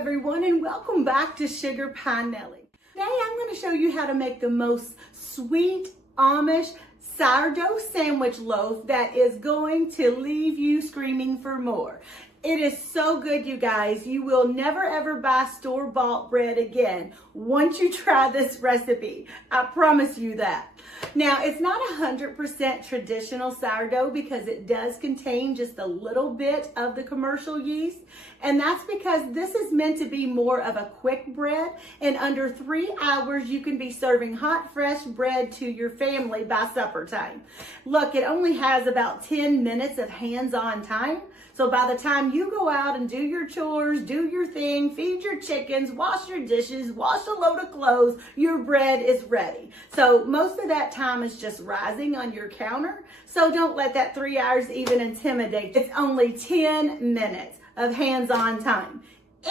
everyone, and welcome back to Sugar Pie Nellie. Today I'm going to show you how to make the most sweet Amish sourdough sandwich loaf that is going to leave you screaming for more. It is so good, you guys. You will never ever buy store-bought bread again once you try this recipe. I promise you that. Now, it's not 100% traditional sourdough because it does contain just a little bit of the commercial yeast. And that's because this is meant to be more of a quick bread. In under 3 hours, you can be serving hot, fresh bread to your family by supper time. Look, it only has about 10 minutes of hands-on time. So by the time you go out and do your chores, do your thing, feed your chickens, wash your dishes, wash a load of clothes, your bread is ready. So most of that time is just rising on your counter. So don't let that 3 hours even intimidate you. It's only 10 minutes of hands-on time.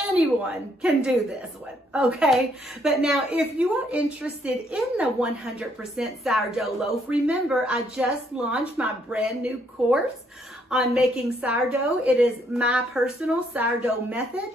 Anyone can do this one, okay? But now, if you are interested in the 100% sourdough loaf, remember, I just launched my brand new course on making sourdough. It is my personal sourdough method.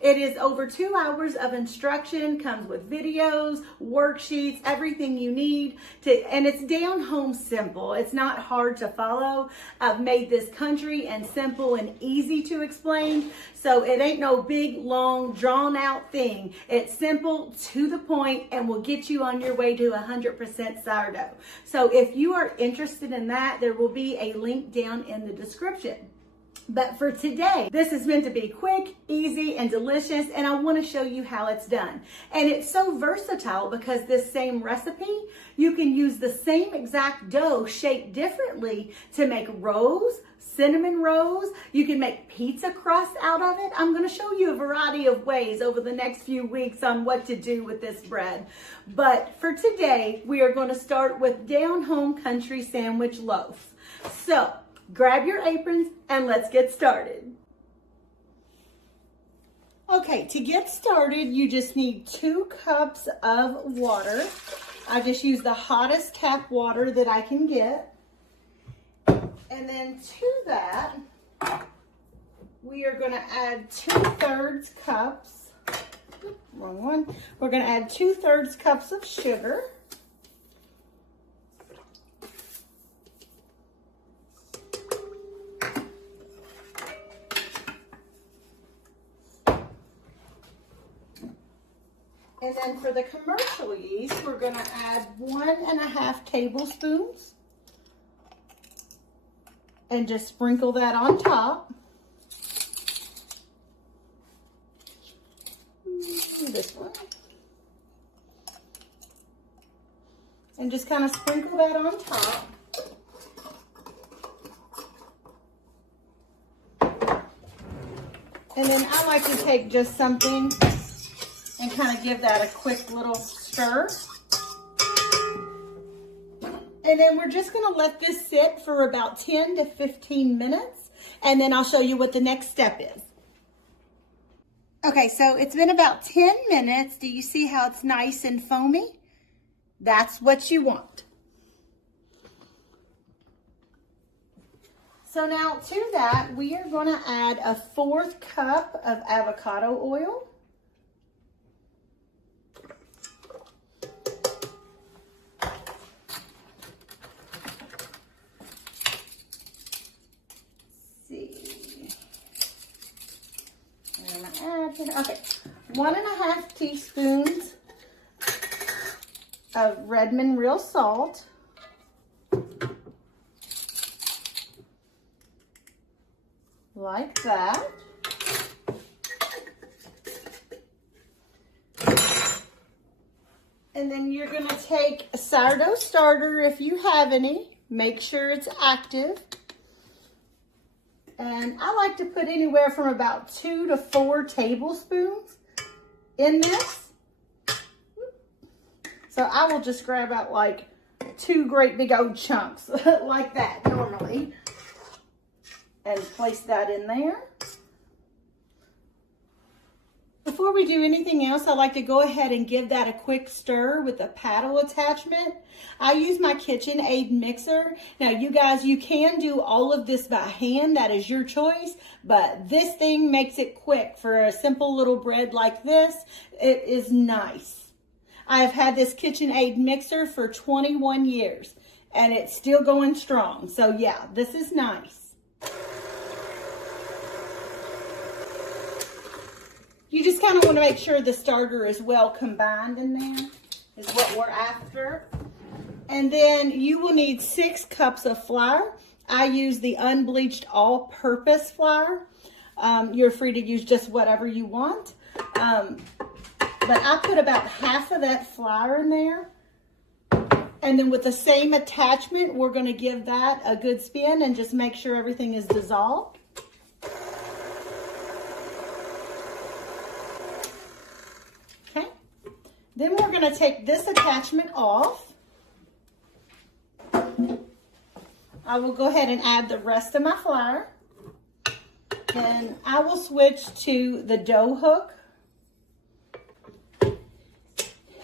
It is over 2 hours of instruction, comes with videos, worksheets, everything you need and it's down home simple. It's not hard to follow. I've made this country and simple and easy to explain. So it ain't no big, long, drawn out thing. It's simple, to the point, and will get you on your way to 100% sourdough. So if you are interested in that, there will be a link down in the description. But for today, this is meant to be quick, easy, and delicious, and I want to show you how it's done. And it's so versatile because this same recipe, you can use the same exact dough shaped differently to make rolls, cinnamon rolls. You can make pizza crust out of it. I'm going to show you a variety of ways over the next few weeks on what to do with this bread. But for today, we are going to start with down home country sandwich loaf. So grab your aprons and let's get started. Okay, to get started, you just need 2 cups of water. I just use the hottest tap water that I can get. And then to that, we are going to add 2/3 cups. Wrong one. We're going to add 2/3 cups of sugar. And then for the commercial yeast, we're going to add 1.5 tablespoons. And just sprinkle that on top. This one. And just kind of sprinkle that on top. And then I like to take just something and kind of give that a quick little stir. And then we're just gonna let this sit for about 10 to 15 minutes, and then I'll show you what the next step is. Okay, so it's been about 10 minutes. Do you see how it's nice and foamy? That's what you want. So now to that, we are gonna add a 1/4 cup of avocado oil. Okay, 1.5 teaspoons of Redmond Real Salt. Like that. And then you're going to take a sourdough starter if you have any. Make sure it's active. And I like to put anywhere from about 2 to 4 tablespoons in this. So I will just grab out like 2 great big old chunks like that normally. And place that in there. before we do anything else, I like to go ahead and give that a quick stir with a paddle attachment. I use my KitchenAid mixer. Now you guys, you can do all of this by hand, that is your choice, but this thing makes it quick for a simple little bread like this. It is nice. I have had this KitchenAid mixer for 21 years and it's still going strong. So yeah, this is nice. You just kind of want to make sure the starter is well combined in there, is what we're after. And then you will need 6 cups of flour. I use the Unbleached all-purpose flour. You're free to use just whatever you want. But I put about half of that flour in there. And then with the same attachment, we're going to give that a good spin and just make sure everything is dissolved. Okay. Then we're going to take this attachment off. I will go ahead and add the rest of my flour. Then I will switch to the dough hook.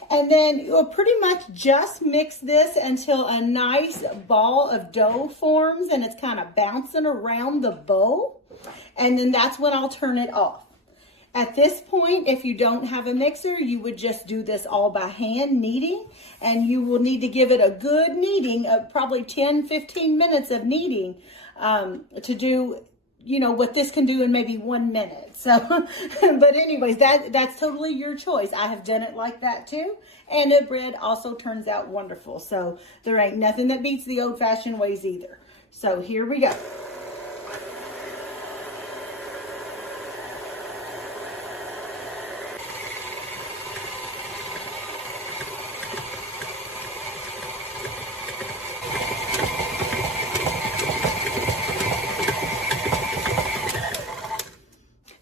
And then you'll pretty much just mix this until a nice ball of dough forms and it's kind of bouncing around the bowl. And then that's when I'll turn it off. At this point, if you don't have a mixer, you would just do this all by hand kneading, and you will need to give it a good kneading of probably 10-15 minutes of kneading to do, you know, what this can do in maybe 1 minute. So, but anyways, that's totally your choice. I have done it like that too, and the bread also turns out wonderful. So there ain't nothing that beats the old-fashioned ways either. So here we go.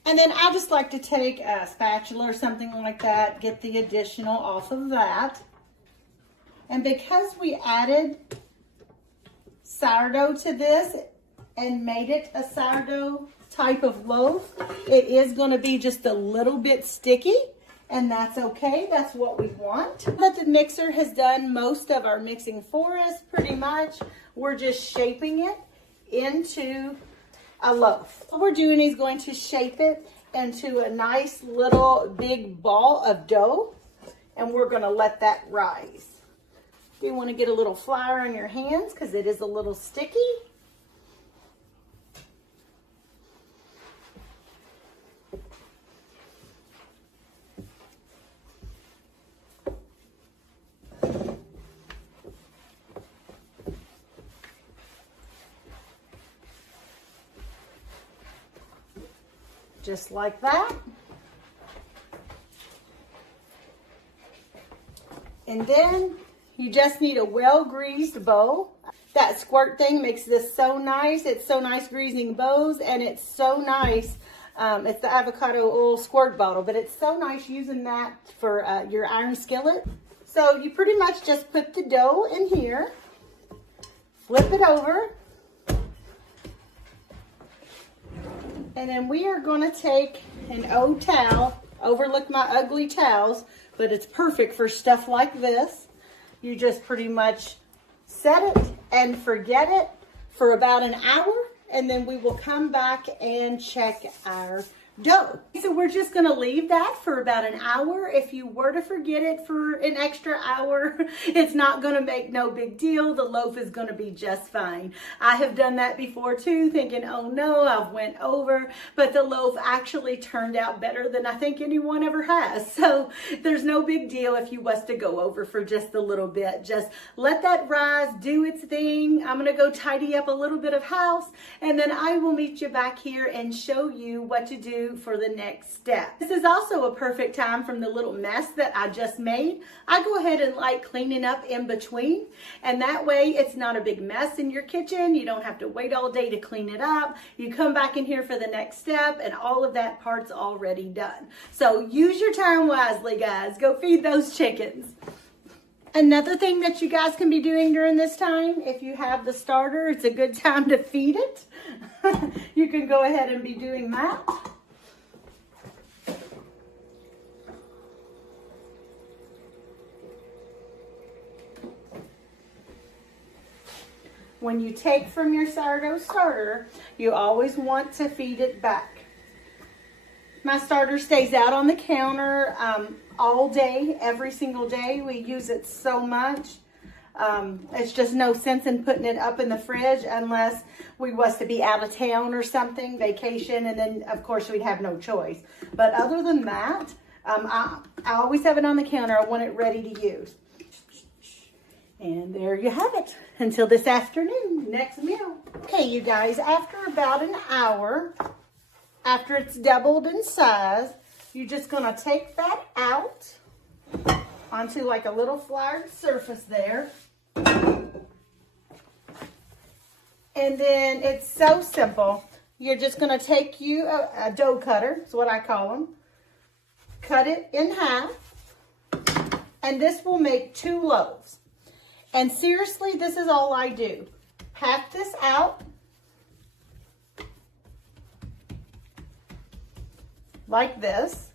And then I just like to take a spatula or something like that, get the additional off of that. And because we added sourdough to this and made it a sourdough type of loaf, it is going to be just a little bit sticky, and that's okay. That's what we want. But the mixer has done most of our mixing for us pretty much. We're just shaping it into a loaf. What we're doing is going to shape it into a nice little big ball of dough, and we're going to let that rise. You want to get a little flour on your hands because it is a little sticky. Just like that. And then you just need a well-greased bowl. That squirt thing makes this so nice. It's so nice greasing bows, and it's so nice. It's the avocado oil squirt bottle, but it's so nice using that for your iron skillet. So you pretty much just put the dough in here, flip it over, and then we are going to take an old towel. Overlook my ugly towels, but it's perfect for stuff like this. You just pretty much set it and forget it for about an hour, and then we will come back and check our dough. So we're just going to leave that for about an hour. If you were to forget it for an extra hour, it's not going to make no big deal. The loaf is going to be just fine. I have done that before too, thinking, oh no, I've went over, but the loaf actually turned out better than I think anyone ever has. So there's no big deal if you was to go over for just a little bit. Just let that rise, do its thing. I'm going to go tidy up a little bit of house, and then I will meet you back here and show you what to do for the next step. This is also a perfect time from the little mess that I just made. I go ahead and like cleaning up in between, and that way it's not a big mess in your kitchen. You don't have to wait all day to clean it up. You come back in here for the next step, and all of that part's already done. So use your time wisely, guys. Go feed those chickens. Another thing that you guys can be doing during this time, if you have the starter, it's a good time to feed it. You can go ahead and be doing that. when you take from your sourdough starter, you always want to feed it back. My starter stays out on the counter all day, every single day. We use it so much. It's just no sense in putting it up in the fridge unless we was to be out of town or something, vacation, and then of course we'd have no choice. But other than that, I always have it on the counter. I want it ready to use. And there you have it until this afternoon, next meal. Okay, you guys, after about an hour, after it's doubled in size, you're just gonna take that out onto like a little floured surface there. And then it's so simple. You're just gonna take you a dough cutter, is what I call them. Cut it in half, and this will make 2 loaves. And seriously, this is all I do. Pack this out like this.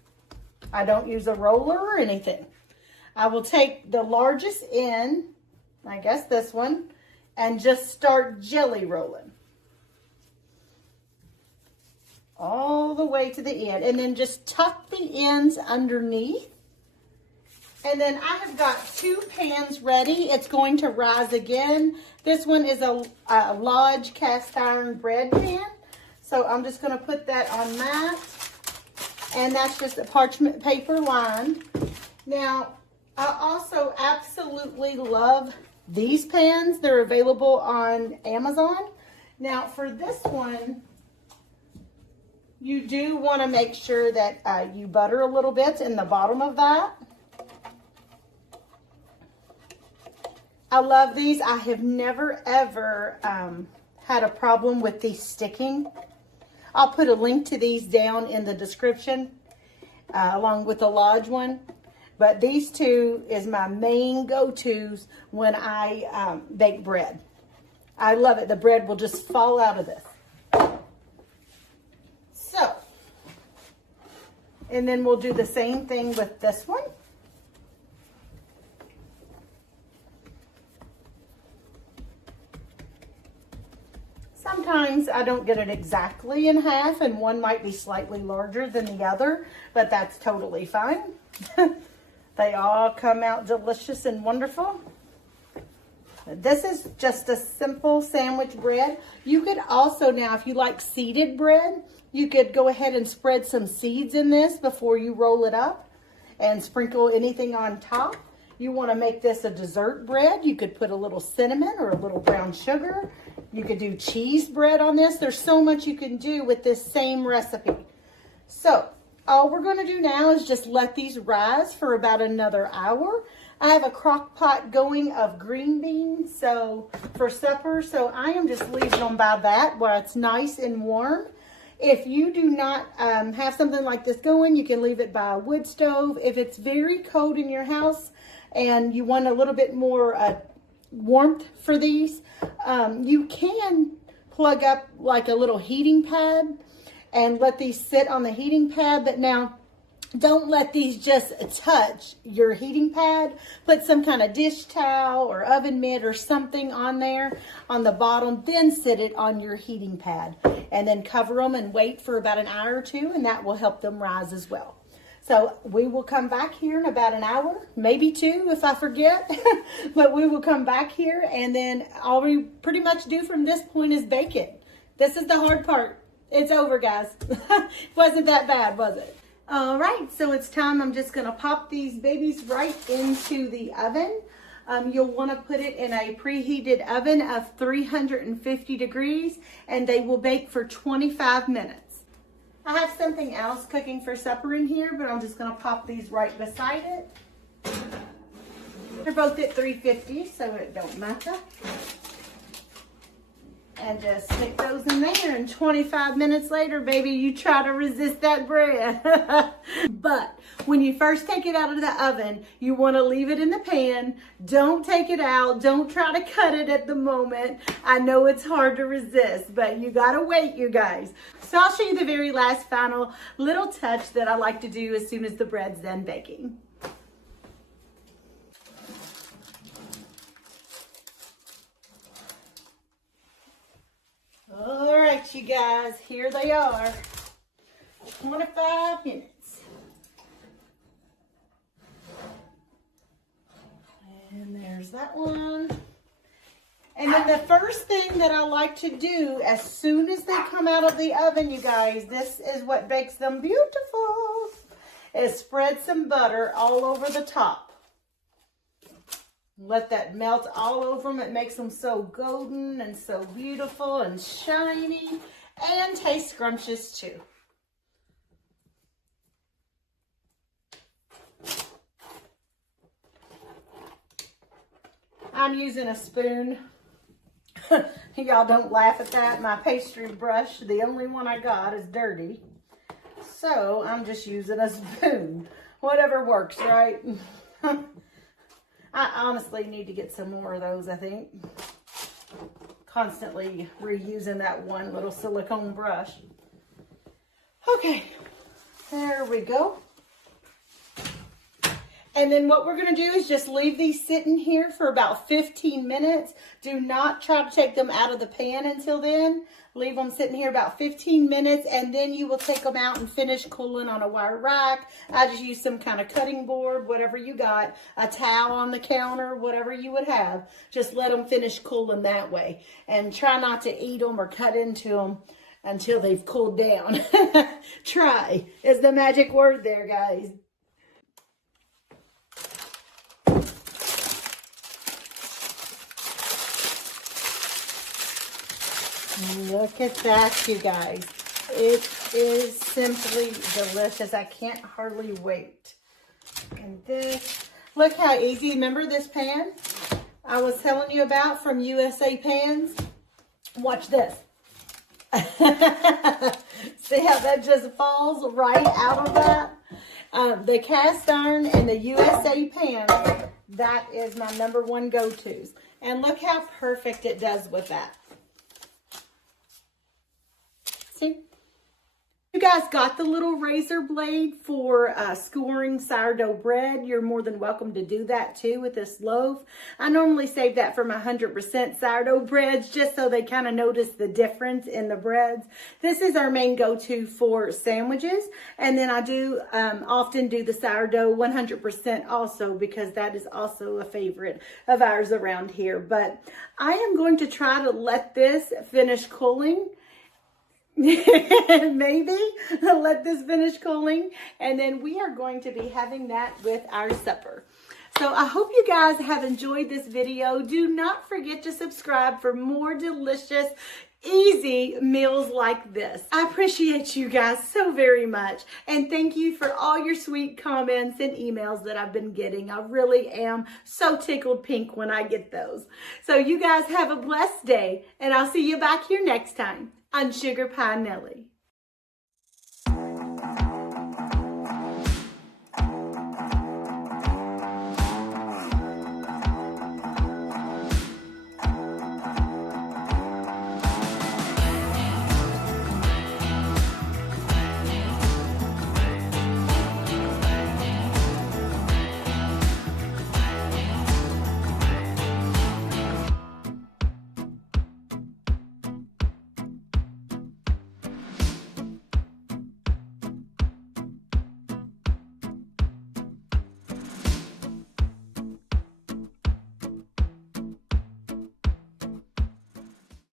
I don't use a roller or anything. I will take the largest end, I guess this one, and just start jelly rolling all the way to the end, and then just tuck the ends underneath. And then I have got 2 pans ready. It's going to rise again. This one is a Lodge cast iron bread pan. So I'm just going to put that on that. And that's just a parchment paper lined. Now, I also absolutely love these pans. They're available on Amazon. Now, for this one, you do want to make sure that you butter a little bit in the bottom of that. I love these. I have never, ever had a problem with these sticking. I'll put a link to these down in the description along with the Lodge one. But these 2 is my main go-tos when I bake bread. I love it. The bread will just fall out of this. So, and then we'll do the same thing with this one. Sometimes I don't get it exactly in half, and one might be slightly larger than the other, but that's totally fine. They all come out delicious and wonderful. This is just a simple sandwich bread. You could also now, if you like seeded bread, you could go ahead and spread some seeds in this before you roll it up and sprinkle anything on top. You want to make this a dessert bread, you could put a little cinnamon or a little brown sugar. You could do cheese bread on this. There's so much you can do with this same recipe. So all we're going to do now is just let these rise for about another hour. I have a crock pot going of green beans for supper, so I am just leaving them by that while it's nice and warm. If you do not have something like this going, you can leave it by a wood stove. If it's very cold in your house and you want a little bit more warmth for these, you can plug up like a little heating pad and let these sit on the heating pad. But now, don't let these just touch your heating pad. Put some kind of dish towel or oven mitt or something on there on the bottom, then sit it on your heating pad, and then cover them and wait for about an hour or 2, and that will help them rise as well. So we will come back here in about an hour, maybe 2 if I forget, but we will come back here, and then all we pretty much do from this point is bake it. This is the hard part. It's over, guys. Wasn't that bad, was it? All right, so it's time. I'm just gonna pop these babies right into the oven. You'll wanna put it in a preheated oven of 350 degrees, and they will bake for 25 minutes. I have something else cooking for supper in here, but I'm just gonna pop these right beside it. They're both at 350, so it don't matter. And just stick those in there, and 25 minutes later, baby, you try to resist that bread. But when you first take it out of the oven, you want to leave it in the pan. Don't take it out. Don't try to cut it at the moment. I know it's hard to resist, but you got to wait, you guys. So I'll show you the very last final little touch that I like to do as soon as the bread's done baking. you guys. Here they are. 25 minutes. And there's that one. And then the first thing that I like to do as soon as they come out of the oven, you guys, this is what makes them beautiful, is spread some butter all over the top. Let that melt all over them. It makes them so golden and so beautiful and shiny and taste scrumptious too. I'm using a spoon. Y'all don't laugh at that. My pastry brush, the only one I got, is dirty. So I'm just using a spoon. Whatever works, right? I honestly need to get some more of those, I think. Constantly reusing that one little silicone brush. Okay, there we go. And then what we're going to do is just leave these sitting here for about 15 minutes. Do not try to take them out of the pan until then. Leave them sitting here about 15 minutes, and then you will take them out and finish cooling on a wire rack. I just use some kind of cutting board, whatever you got, a towel on the counter, whatever you would have. Just let them finish cooling that way. And try not to eat them or cut into them until they've cooled down. Try is the magic word there, guys. Look at that, you guys. It is simply delicious. I can't hardly wait. And this, look how easy. Remember this pan I was telling you about from USA Pans? Watch this. See how that just falls right out of that? The cast iron and the USA pan, that is my #1 go-tos. And look how perfect it does with that. See? You guys got the little razor blade for skewering sourdough bread. You're more than welcome to do that too with this loaf. I normally save that for my 100% sourdough breads just so they kind of notice the difference in the breads. This is our main go-to for sandwiches. And then I do often do the sourdough 100% also because that is also a favorite of ours around here. But I am going to try to let this finish cooling. Maybe let this finish cooling, and then we are going to be having that with our supper. So I hope you guys have enjoyed this video. Do not forget to subscribe for more delicious, easy meals like this. I appreciate you guys so very much, and thank you for all your sweet comments and emails that I've been getting. I really am so tickled pink when I get those. So you guys have a blessed day, and I'll see you back here next time on Sugar Pie Nellie.